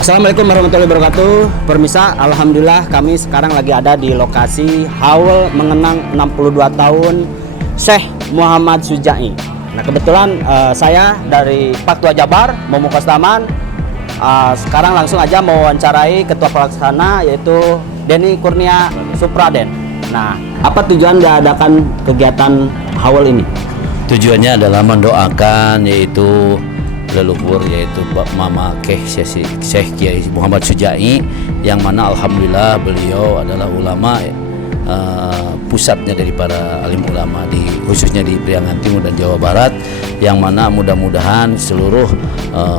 Assalamualaikum warahmatullahi wabarakatuh. Permisa, alhamdulillah kami sekarang lagi ada di lokasi haul mengenang 62 tahun Syekh Muhammad Syuja'i. Nah, kebetulan saya dari Pak Tua Jabar, Momo Kostaman. Sekarang langsung aja mau wawancarai ketua pelaksana yaitu Denny Kurnia Supraden. Nah, apa tujuan diadakan kegiatan haul ini? Tujuannya adalah mendoakan yaitu leluhur yaitu Mama Syekh Kiai Muhammad Syuja'i, yang mana alhamdulillah beliau adalah ulama pusatnya dari para alim ulama khususnya di Priangan Timur dan Jawa Barat, yang mana mudah-mudahan seluruh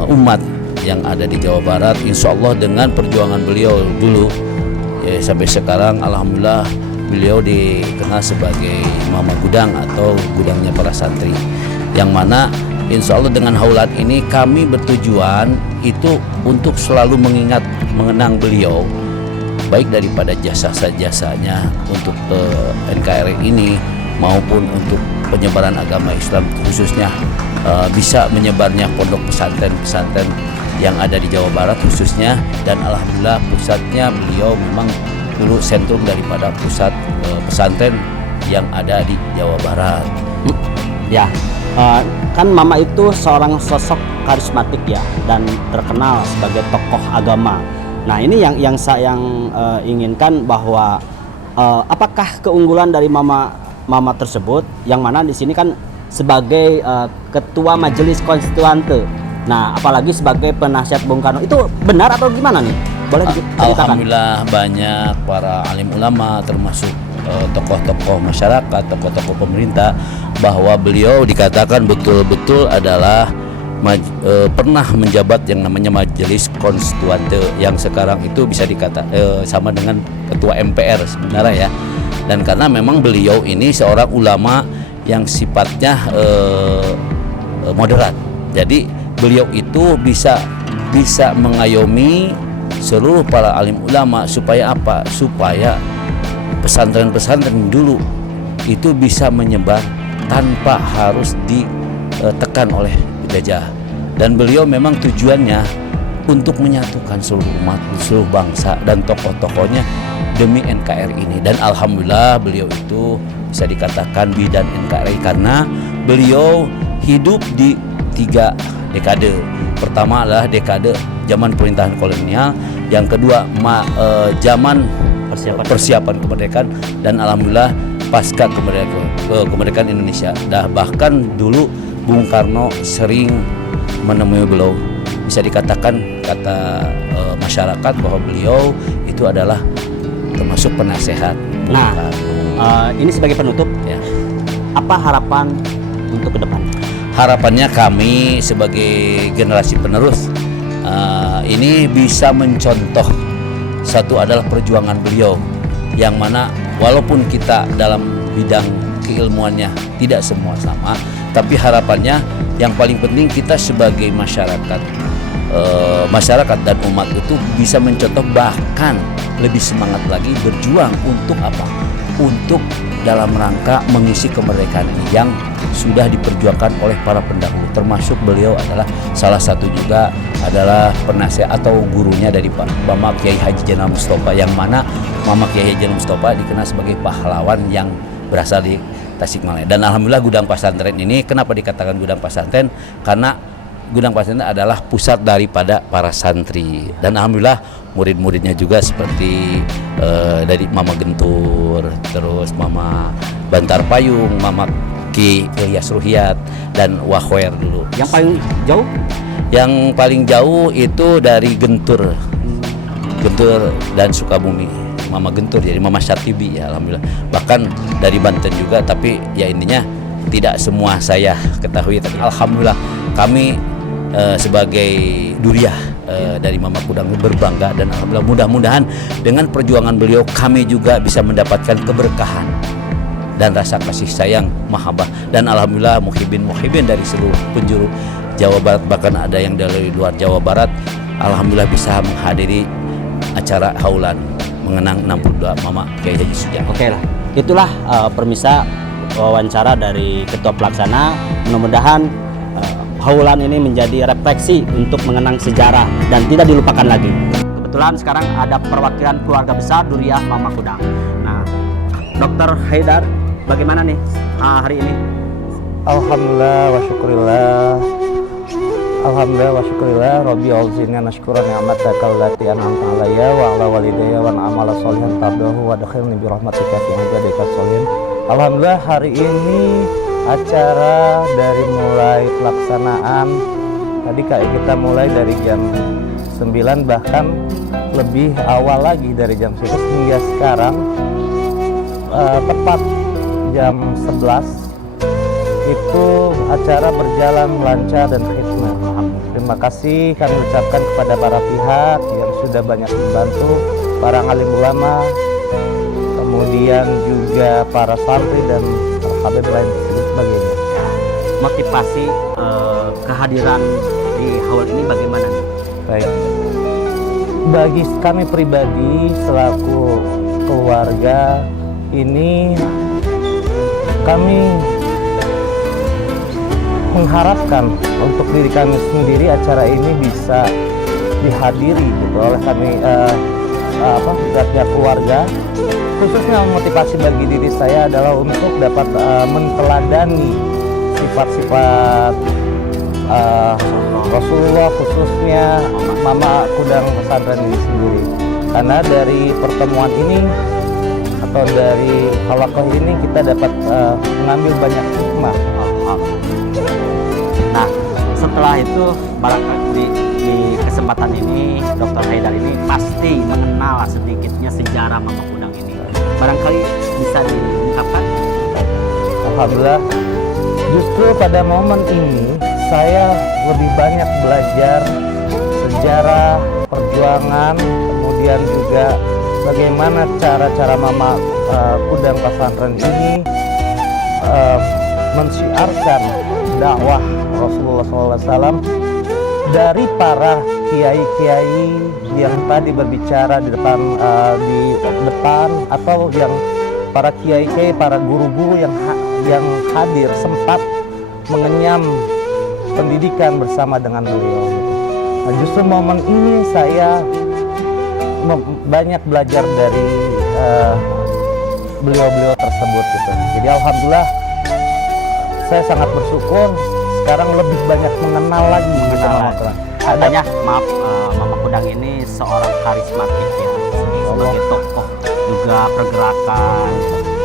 umat yang ada di Jawa Barat insya Allah dengan perjuangan beliau dulu ya, sampai sekarang alhamdulillah beliau dikenal sebagai Mama Gudang atau gudangnya para santri, yang mana insya Allah dengan haulan ini kami bertujuan itu untuk selalu mengenang beliau, baik daripada jasa-jasanya untuk NKRI ini maupun untuk penyebaran agama Islam, khususnya bisa menyebarnya pondok pesantren-pesantren yang ada di Jawa Barat khususnya, dan alhamdulillah pusatnya beliau memang dulu sentrum daripada pusat pesantren yang ada di Jawa Barat. Ya. Kan Mama itu seorang sosok karismatik ya, dan terkenal sebagai tokoh agama. Nah, ini yang saya inginkan bahwa apakah keunggulan dari Mama tersebut, yang mana di sini kan sebagai ketua majelis konstituante. Nah, apalagi sebagai penasihat Bung Karno, itu benar atau gimana nih? Boleh diceritakan? Alhamdulillah banyak para alim ulama termasuk tokoh-tokoh masyarakat, tokoh-tokoh pemerintah, bahwa beliau dikatakan betul-betul adalah pernah menjabat yang namanya Majelis Konstituante, yang sekarang itu bisa sama dengan Ketua MPR sebenarnya ya. Dan karena memang beliau ini seorang ulama yang sifatnya moderat, jadi beliau itu bisa mengayomi seluruh para alim ulama supaya apa? Supaya pesantren-pesantren dulu itu bisa menyebar tanpa harus ditekan oleh penjajah. Dan beliau memang tujuannya untuk menyatukan seluruh umat, seluruh bangsa dan tokoh-tokohnya demi NKRI ini. Dan alhamdulillah beliau itu bisa dikatakan bidan NKRI karena beliau hidup di 3 dekade. Pertama adalah dekade zaman pemerintahan kolonial, yang kedua zaman persiapan kemerdekaan, dan alhamdulillah pasca kemerdekaan Indonesia. Bahkan dulu Bung Karno sering menemui beliau. Bisa dikatakan kata masyarakat bahwa beliau itu adalah termasuk penasehat Bung Karno. Ini sebagai penutup ya, apa harapan untuk ke depan? Harapannya kami sebagai generasi penerus ini bisa mencontoh. Satu adalah perjuangan beliau, yang mana walaupun kita dalam bidang keilmuannya tidak semua sama, tapi harapannya yang paling penting kita sebagai masyarakat dan umat itu bisa mencontoh, bahkan lebih semangat lagi berjuang untuk apa? Untuk dalam rangka mengisi kemerdekaan ini yang sudah diperjuangkan oleh para pendahulu, termasuk beliau adalah salah satu juga adalah penasihat atau gurunya dari Mama Kiai Haji Jenderal Mustofa, yang mana Mama Kiai Haji Jenderal Mustofa dikenal sebagai pahlawan yang berasal di Tasikmalaya. Dan alhamdulillah gudang pesantren ini, kenapa dikatakan gudang pesantren? Karena gudang pesantren adalah pusat daripada para santri, dan alhamdulillah murid-muridnya juga seperti dari Mama Gentur, terus Mama Bantar Payung, Mama Ki Ilyas Ruhyat, dan Wahwer dulu. Yang paling jauh? Yang paling jauh itu dari Gentur dan Sukabumi, Mama Gentur, jadi Mama Syatibi ya, alhamdulillah. Bahkan dari Banten juga, tapi ya intinya tidak semua saya ketahui, tapi alhamdulillah kami sebagai duriah dari Mama Gudang berbangga, dan alhamdulillah mudah-mudahan dengan perjuangan beliau kami juga bisa mendapatkan keberkahan dan rasa kasih sayang mahabbah, dan alhamdulillah muhibin dari seluruh penjuru Jawa Barat, bahkan ada yang dari luar Jawa Barat, alhamdulillah bisa menghadiri acara haulan mengenang 62 Mama Kiai Haji Syuja'i. Oke lah, itulah permisa wawancara dari ketua pelaksana. Mudah-mudahan Haulan ini menjadi refleksi untuk mengenang sejarah dan tidak dilupakan lagi. Kebetulan sekarang ada perwakilan keluarga besar Duriyah Mama Kudang. Nah, Dr. Haidar, bagaimana nih hari ini? Alhamdulillah wa syukurillah. Alhamdulillah wa syukurillah. Rabbi auzinna nashkura ni'mataka allati an'amta alayya wa ala walidayya wa na'amala sholihan tardahu wa adkhilni bi rahmatika fi ibadika sholihin. Alhamdulillah, hari ini acara dari mulai pelaksanaan tadi kita mulai dari jam 9, bahkan lebih awal lagi dari jam 9 hingga sekarang tepat jam 11 itu acara berjalan lancar dan khidmat. Terima kasih kami ucapkan kepada para pihak yang sudah banyak membantu, para alim ulama, kemudian juga para santri dan habib lain sebagainya. Motivasi kehadiran di haul ini bagaimana nih? Baik, bagi kami pribadi selaku keluarga ini, kami mengharapkan untuk diri kami sendiri acara ini bisa dihadiri gitu oleh kami pihak keluarga. Khususnya motivasi bagi diri saya adalah untuk dapat menteladani sifat-sifat Rasulullah, khususnya Mama Kudang Pesantren ini sendiri. Karena dari pertemuan ini atau dari halaqah ini kita dapat mengambil banyak hikmah. Nah, setelah itu barangkali di kesempatan ini Dr. Haidar ini pasti mengenal sedikitnya sejarah Mama Kudang ini. Barangkali bisa diungkapkan? Alhamdulillah, justru pada momen ini saya lebih banyak belajar sejarah perjuangan, kemudian juga bagaimana cara-cara Mama Kudang Pesantren ini mensiarkan dakwah Rasulullah SAW dari para kiai-kiai yang tadi berbicara di depan atau yang para kiai-kiai, para guru-guru yang hadir sempat mengenyam pendidikan bersama dengan beliau. Nah, justru momen ini saya banyak belajar dari beliau-beliau tersebut gitu. Jadi alhamdulillah saya sangat bersyukur sekarang lebih banyak mengenal lagi Mama Kudang. Katanya maaf, Mama Kudang ini seorang karismatik ya, sebagai tokoh juga pergerakan.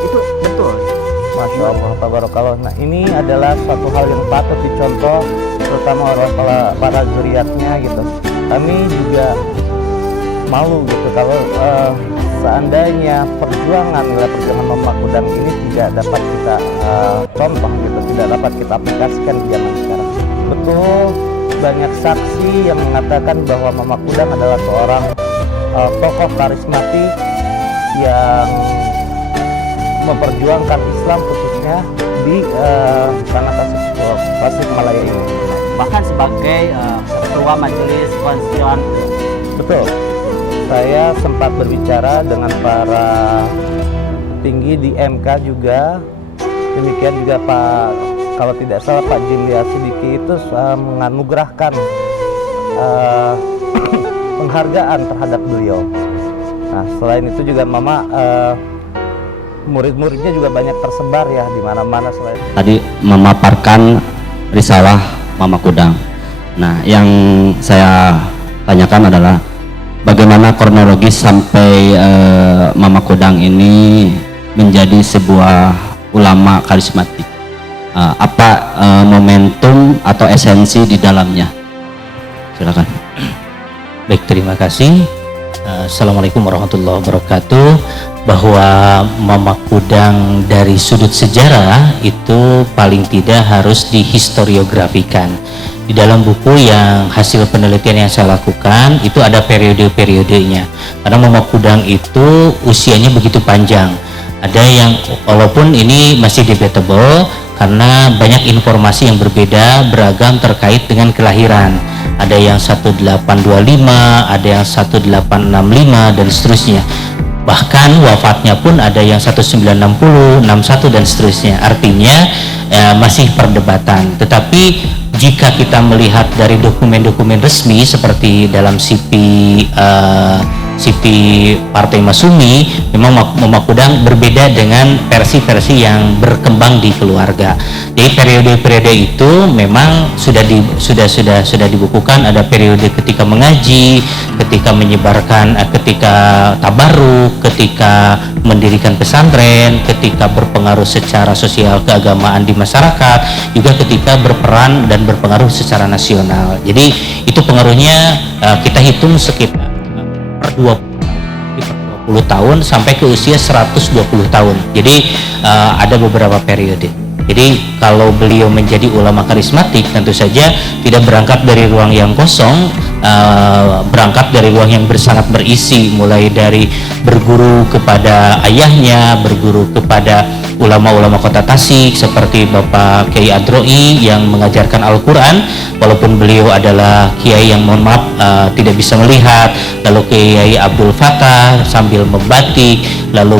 Itu betul. Masya Allah, tabarakallah. Nah, ini adalah suatu hal yang patut dicontoh, terutama oleh para zuriatnya gitu. Kami juga malu gitu kalau seandainya perjuangan Mama Kudang ini tidak dapat kita contoh gitu, tidak dapat kita aplikasikan di zaman sekarang. Betul, banyak saksi yang mengatakan bahwa Mama Kudang adalah seorang tokoh karismatik yang memperjuangkan Islam khususnya di tanah Tasikmalaya ini. Bahkan sebagai ketua majelis konstituen. Betul. Saya sempat berbicara dengan para tinggi di MK juga. Demikian juga kalau tidak salah Pak Jimli Asidiki itu menganugerahkan penghargaan terhadap beliau. Nah, selain itu juga Mama murid-muridnya juga banyak tersebar ya di mana-mana selain. Tadi memaparkan risalah Mama Kudang. Nah, yang saya tanyakan adalah bagaimana kronologis sampai Mama Kudang ini menjadi sebuah ulama karismatik. Apa momentum atau esensi di dalamnya? Silakan. Baik, terima kasih. Assalamualaikum warahmatullahi wabarakatuh. Bahwa Mama Kudang dari sudut sejarah itu paling tidak harus dihistoriografikan. Di dalam buku yang hasil penelitian yang saya lakukan itu ada periode-periodenya. Karena Mama Kudang itu usianya begitu panjang. Ada yang walaupun ini masih debatable karena banyak informasi yang berbeda beragam terkait dengan kelahiran. Ada yang 1825, ada yang 1865 dan seterusnya. Bahkan wafatnya pun ada yang 1960, 61 dan seterusnya. Artinya masih perdebatan. Tetapi jika kita melihat dari dokumen-dokumen resmi seperti dalam CV Partai Masyumi, memang Mama Kudang berbeda dengan versi-versi yang berkembang di keluarga. Jadi periode-periode itu memang sudah dibukukan. Ada periode ketika mengaji, ketika menyebarkan, ketika tabaruk, ketika mendirikan pesantren, ketika berpengaruh secara sosial keagamaan di masyarakat, juga ketika berperan dan berpengaruh secara nasional. Jadi itu pengaruhnya kita hitung sekitar 20 tahun sampai ke usia 120 tahun. Jadi ada beberapa periode. Jadi kalau beliau menjadi ulama karismatik, tentu saja tidak berangkat dari ruang yang kosong, berangkat dari ruang yang sangat berisi, mulai dari berguru kepada ayahnya, berguru kepada ulama-ulama kota Tasik seperti Bapak Kiai Adroi yang mengajarkan Al-Quran, walaupun beliau adalah kiai yang mohon maaf tidak bisa melihat, lalu Kiai Abdul Fattah sambil membatik, lalu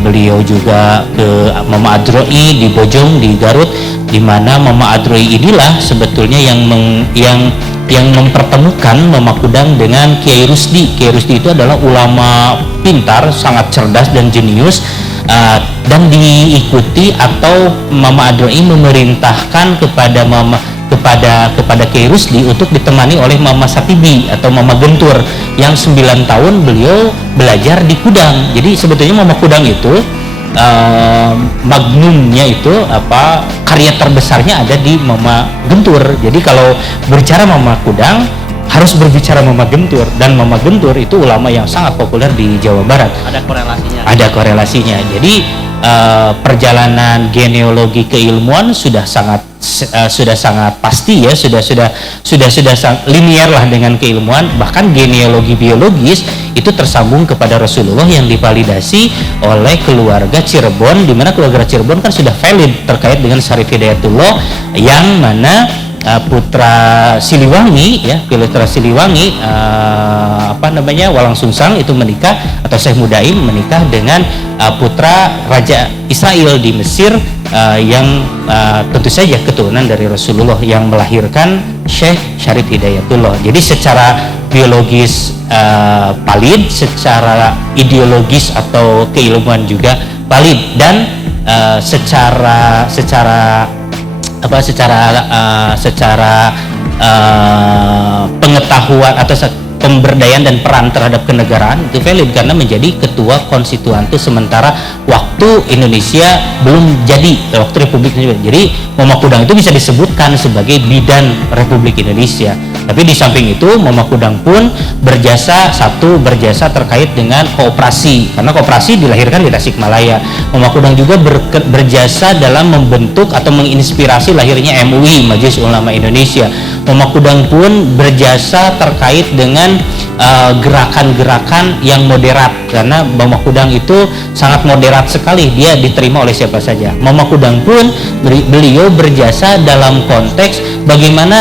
beliau juga ke Mama Adroi di Bojong di Garut, di mana Mama Adroi inilah sebetulnya yang mempertemukan Mama Kudang dengan Kiai Rusdi. Kiai Rusdi itu adalah ulama pintar, sangat cerdas dan jenius, dan diikuti atau Mama Adroi memerintahkan kepada Kiai Rusdi untuk ditemani oleh Mama Satibi atau Mama Gentur yang 9 tahun beliau belajar di Kudang. Jadi sebetulnya Mama Kudang itu magnumnya itu karya terbesarnya ada di Mama Gentur. Jadi kalau berbicara Mama Kudang harus berbicara Mama Gentur, dan Mama Gentur itu ulama yang sangat populer di Jawa Barat. Ada korelasinya. Jadi perjalanan genealogi keilmuan sudah sangat pasti ya, sudah sangat linear lah dengan keilmuan. Bahkan genealogi biologis itu tersambung kepada Rasulullah yang divalidasi oleh keluarga Cirebon, di mana keluarga Cirebon kan sudah valid terkait dengan Syarif Hidayatullah, yang mana putra Siliwangi ya, Walang Sungsang itu menikah, atau Syekh Mudaim menikah dengan putra Raja Israel di Mesir, yang tentu saja keturunan dari Rasulullah yang melahirkan Syekh Syarif Hidayatullah. Jadi secara biologis valid, secara ideologis atau keilmuan juga valid, dan secara pengetahuan atau pemberdayaan dan peran terhadap kenegaraan itu valid, karena menjadi ketua konstituante sementara waktu Indonesia belum jadi, waktu Republik Indonesia. Jadi Mama Kudang itu bisa disebutkan sebagai bidan Republik Indonesia. Tapi di samping itu Mama Kudang pun berjasa terkait dengan koperasi, karena koperasi dilahirkan di Tasikmalaya. Mama Kudang juga berjasa dalam membentuk atau menginspirasi lahirnya MUI, Majelis Ulama Indonesia. Mama Kudang pun berjasa terkait dengan gerakan-gerakan yang moderat, karena Mama Kudang itu sangat moderat sekali, dia diterima oleh siapa saja. Mama Kudang pun beliau berjasa dalam konteks bagaimana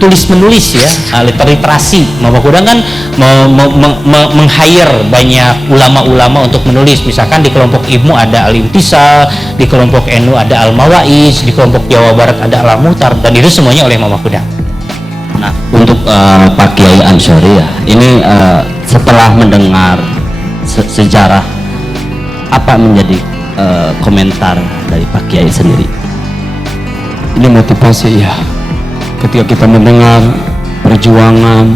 tulis menulis ya, literasi. Mama Kudang kan meng-hire banyak ulama-ulama untuk menulis. Misalkan di kelompok Ibnu ada Al-Imtisal, di kelompok NU ada Al-Mawaiz, di kelompok Jawa Barat ada Al-Muhtar, dan itu semuanya oleh Mama Kudang. Nah, untuk Pak Kiai Ansori ya, ini setelah mendengar sejarah, apa menjadi komentar dari Pak Kiai sendiri? Ini motivasi ya, ketika kita mendengar perjuangan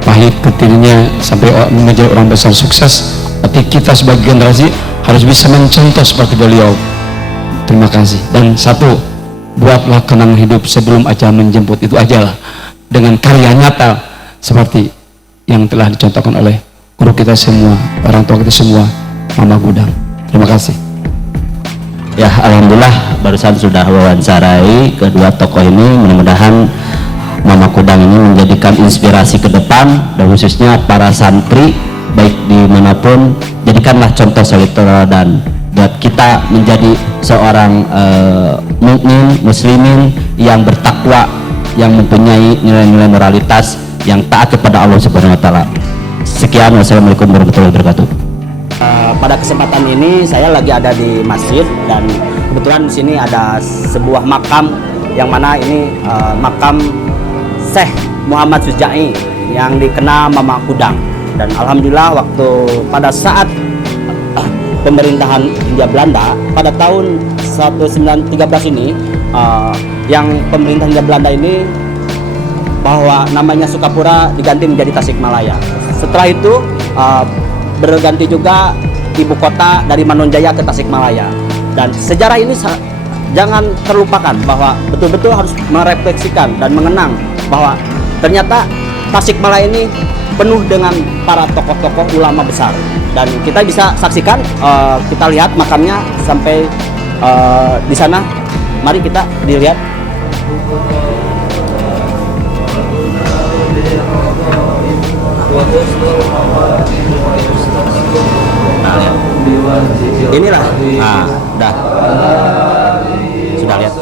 pahit ketirnya sampai menjadi orang besar sukses, tapi kita sebagai generasi harus bisa mencontoh seperti beliau. Terima kasih. Dan satu, buatlah kenang hidup sebelum ajal menjemput, itu aja lah, dengan karya nyata seperti yang telah dicontohkan oleh guru kita semua, orang tua kita semua, Mama Kudang. Terima kasih. Ya, alhamdulillah barusan sudah wawancarai kedua tokoh ini. Mudah-mudahan Mama Kudang ini menjadikan inspirasi ke depan, dan khususnya para santri baik dimanapun, jadikanlah contoh suri teladan buat kita menjadi seorang mukmin muslimin yang bertakwa, yang mempunyai nilai-nilai moralitas, yang taat kepada Allah Subhanahu wa taala. Sekian, wassalamualaikum warahmatullahi wabarakatuh. Pada kesempatan ini saya lagi ada di masjid dan kebetulan di sini ada sebuah makam yang mana ini makam Syekh Muhammad Syujai yang dikenal Mama Kudang. Dan alhamdulillah waktu pada saat pemerintahan Hindia Belanda pada tahun 1913 ini yang pemerintah Hindia Belanda ini bahwa namanya Sukapura diganti menjadi Tasikmalaya. Setelah itu berganti juga ibu kota dari Manonjaya ke Tasikmalaya. Dan sejarah ini jangan terlupakan bahwa betul-betul harus merefleksikan dan mengenang bahwa ternyata Tasikmalaya ini penuh dengan para tokoh-tokoh ulama besar. Dan kita bisa saksikan, kita lihat makamnya sampai di sana. Mari kita dilihat. Inilah, nah, dah, sudah lihat.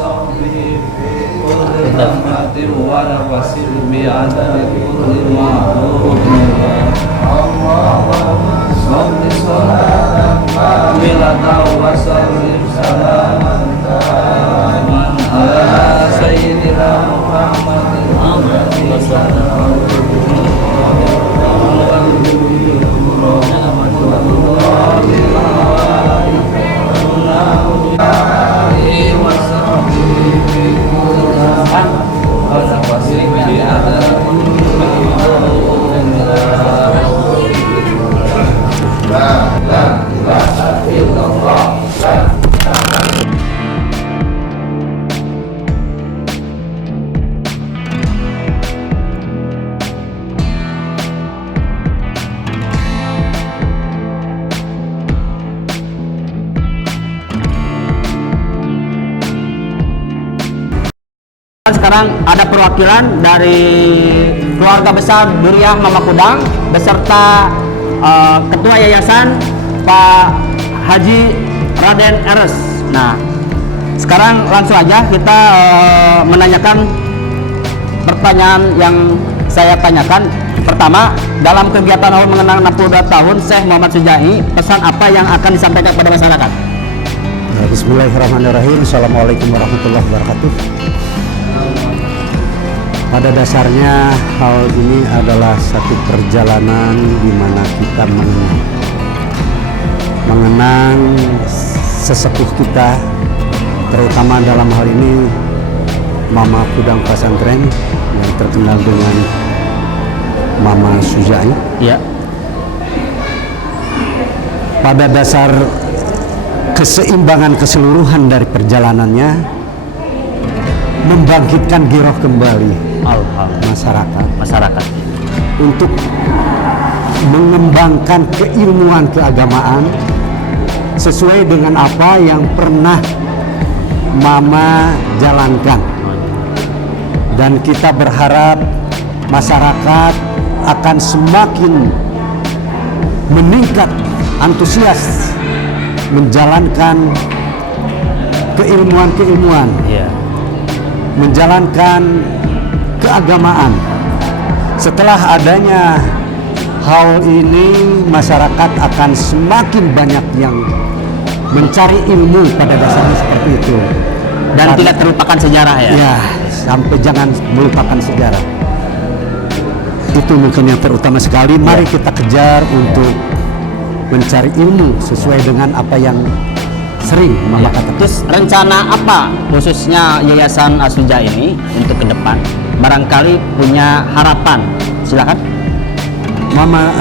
Sekarang ada perwakilan dari keluarga besar Duriah Mama Kudang beserta Ketua Yayasan Pak Haji Raden Eres. Nah, sekarang langsung aja kita menanyakan pertanyaan yang saya tanyakan. Pertama, dalam kegiatan awal mengenang 62 tahun Syekh Muhammad Syujai, pesan apa yang akan disampaikan kepada masyarakat? Bismillahirrahmanirrahim. Assalamualaikum warahmatullahi wabarakatuh. Pada dasarnya hal ini adalah satu perjalanan di mana kita mengenang sesepuh kita, terutama dalam hal ini Mama Kudang Pesantren yang terkenal dengan Mama Syujai. Ya. Pada dasar keseimbangan keseluruhan dari perjalanannya membangkitkan giroh kembali masyarakat untuk mengembangkan keilmuan keagamaan sesuai dengan apa yang pernah Mama jalankan. Dan kita berharap masyarakat akan semakin meningkat antusias menjalankan keilmuan-keilmuan, menjalankan keagamaan. Setelah adanya hal ini, masyarakat akan semakin banyak yang mencari ilmu pada dasarnya seperti itu. Dan tidak terlupakan sejarah ya? Ya, sampai jangan melupakan sejarah. Itu mungkin yang terutama sekali. Mari kita kejar untuk mencari ilmu sesuai dengan apa yang sering Mama katakan. Terus rencana apa khususnya Yayasan As-Syujai ini untuk ke depan? Barangkali punya harapan, silakan. Mama,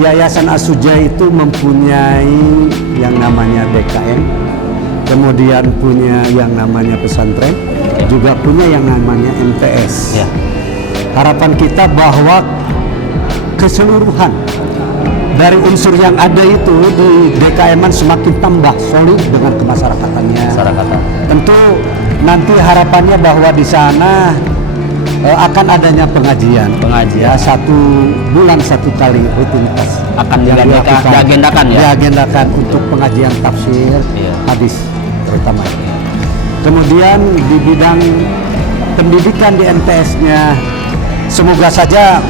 Yayasan As-Syujai itu mempunyai yang namanya DKM, kemudian punya yang namanya pesantren, juga punya yang namanya MTS. Ya. Harapan kita bahwa keseluruhan dari unsur yang ada itu di DKM semakin tambah solid dengan kemasyarakatannya. Tentu nanti harapannya bahwa di sana akan adanya pengajian. Ya, 1 bulan 1 kali rutinitas Akan yang diagendakan ya? Diagendakan untuk pengajian tafsir, hadis terutama. Kemudian di bidang pendidikan di MTS-nya, semoga saja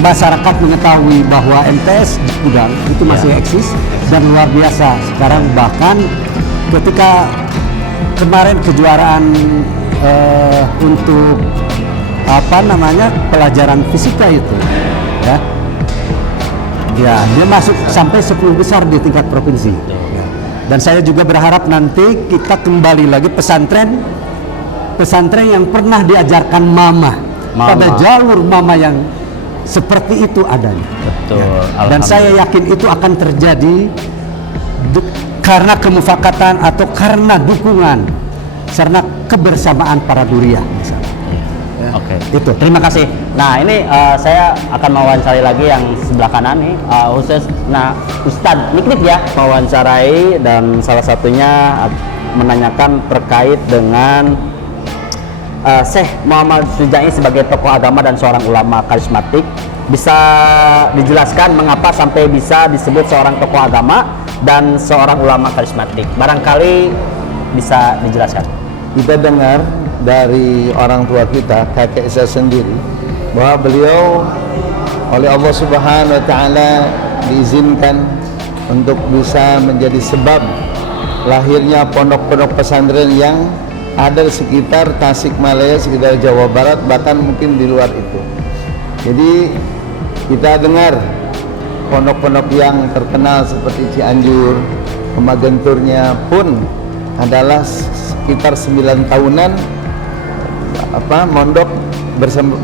masyarakat mengetahui bahwa MTS di Kudang itu masih eksis dan luar biasa. Sekarang bahkan ketika kemarin kejuaraan untuk pelajaran fisika itu, dia masuk sampai 10 besar di tingkat provinsi. Dan saya juga berharap nanti kita kembali lagi pesantren yang pernah diajarkan mama. Pada jalur mama yang seperti itu adanya. Betul. Dan saya yakin itu akan terjadi karena kemufakatan atau karena dukungan, karena kebersamaan para duriah misalnya. Oke, itu. Terima kasih. Nah, ini saya akan mewawancari lagi yang sebelah kanan nih, khusus. Nah, Ustadz Niknik ya mewawancarai, dan salah satunya menanyakan terkait dengan Syekh Muhammad Syuja'i sebagai tokoh agama dan seorang ulama karismatik. Bisa dijelaskan mengapa sampai bisa disebut seorang tokoh agama dan seorang ulama karismatik? Barangkali bisa dijelaskan. Kita dengar dari orang tua kita, kakek saya sendiri, bahwa beliau oleh Allah Subhanahu wa Ta'ala diizinkan untuk bisa menjadi sebab lahirnya pondok-pondok pesantren yang ada di sekitar Tasikmalaya, sekitar Jawa Barat, bahkan mungkin di luar itu. Jadi kita dengar pondok-pondok yang terkenal seperti Cianjur, Kemagenturnya pun adalah sekitar 9 tahunan mondok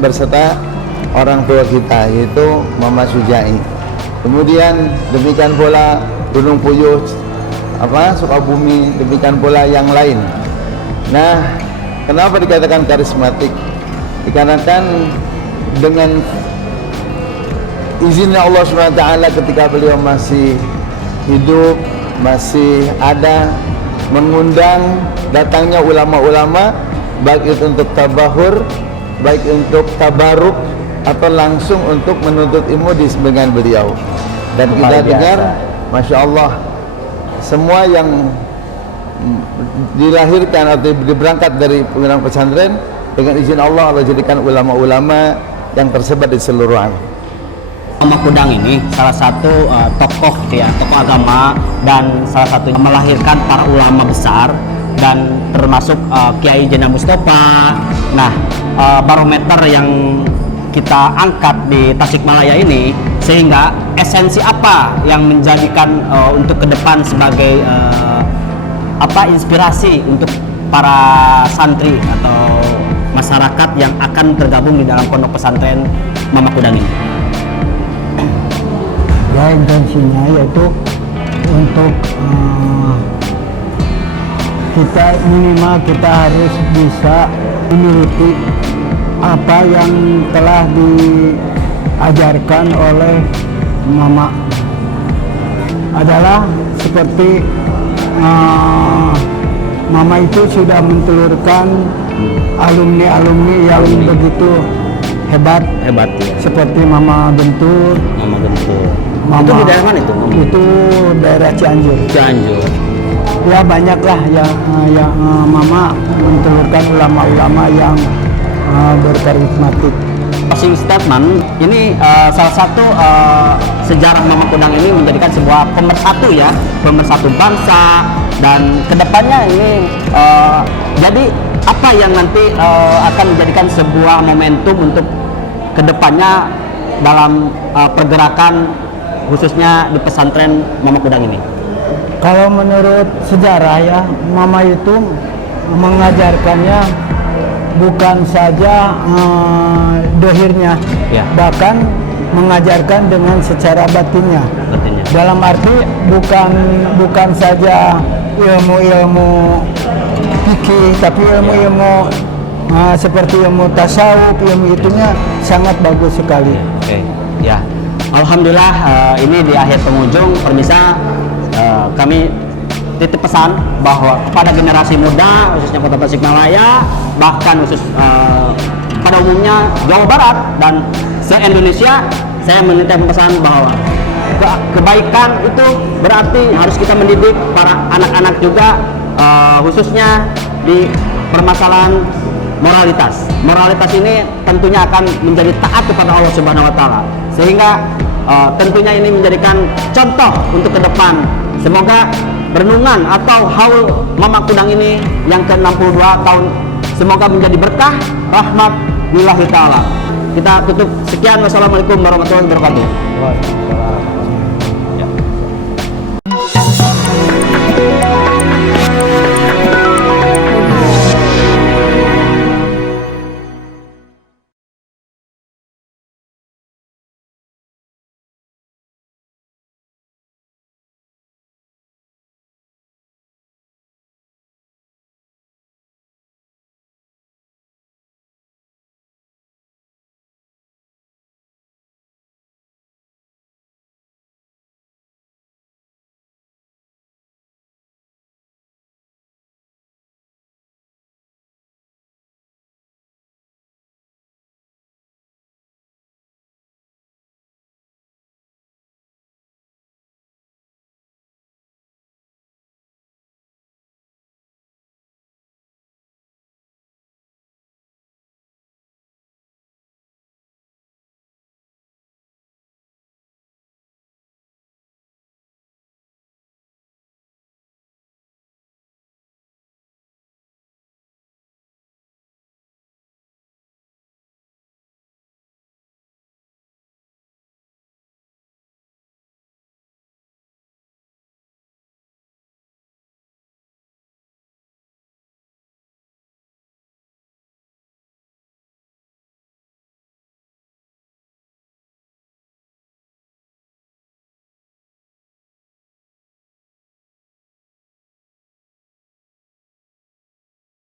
berserta orang tua kita, yaitu Mama Syuja'i. Kemudian demikian pula Gunung Puyuh, Sukabumi, demikian pula yang lain. Nah, kenapa dikatakan karismatik? Dikarenakan dengan izinnya Allah SWT ketika beliau masih hidup, masih ada, mengundang datangnya ulama-ulama, baik itu untuk tabahur, baik untuk tabaruk, atau langsung untuk menuntut ilmu di dengan beliau. Dan kita dengar, Masya Allah, semua yang dilahirkan atau berangkat dari penggunaan pesantren dengan izin Allah, Allah jadikan ulama-ulama yang tersebar di seluruh alam. Mama Kudang ini salah satu tokoh agama, dan salah satu melahirkan para ulama besar, dan termasuk Kiai Jena Mustafa. Nah, barometer yang kita angkat di Tasikmalaya ini, sehingga esensi apa yang menjadikan untuk ke depan sebagai inspirasi untuk para santri atau masyarakat yang akan tergabung di dalam pondok pesantren Mama Kudang ini? Ya, intensinya yaitu untuk kita minimal kita harus bisa memiliki apa yang telah diajarkan oleh Mama, adalah seperti Mama itu sudah mentelurkan alumni-alumni yang begitu hebat ya. Seperti Mama Gentur. Itu di daerah mana itu? Itu daerah Cianjur. Ya, banyaklah yang Mama mentelurkan ulama-ulama yang berkarismatik. Closing statement ini salah satu sejarah Mama Kudang ini menjadikan sebuah pemersatu bangsa, dan kedepannya ini jadi apa yang nanti akan menjadikan sebuah momentum untuk kedepannya dalam pergerakan khususnya di pesantren Mama Kudang ini? Kalau menurut sejarah ya, Mama itu mengajarkannya bukan saja dohirnya, bahkan mengajarkan dengan secara batinnya. Dalam arti bukan saja ilmu-ilmu fikih, tapi ilmu-ilmu seperti ilmu tasawuf, ilmu itunya sangat bagus sekali. Ya, alhamdulillah ini di akhir penghujung pemirsa, kami titip pesan bahwa kepada generasi muda khususnya Kota Tasikmalaya, bahkan khusus pada umumnya Jawa Barat dan se-Indonesia, saya menitip pesan bahwa kebaikan itu berarti harus kita mendidik para anak-anak juga, khususnya di permasalahan moralitas. Moralitas ini tentunya akan menjadi taat kepada Allah Subhanahu wa taala. Sehingga tentunya ini menjadikan contoh untuk ke depan. Semoga renungan atau haul Mama Kudang ini yang ke-62 tahun semoga menjadi berkah, rahmat lillahi taala. Kita tutup sekian. Wassalamualaikum warahmatullahi wabarakatuh.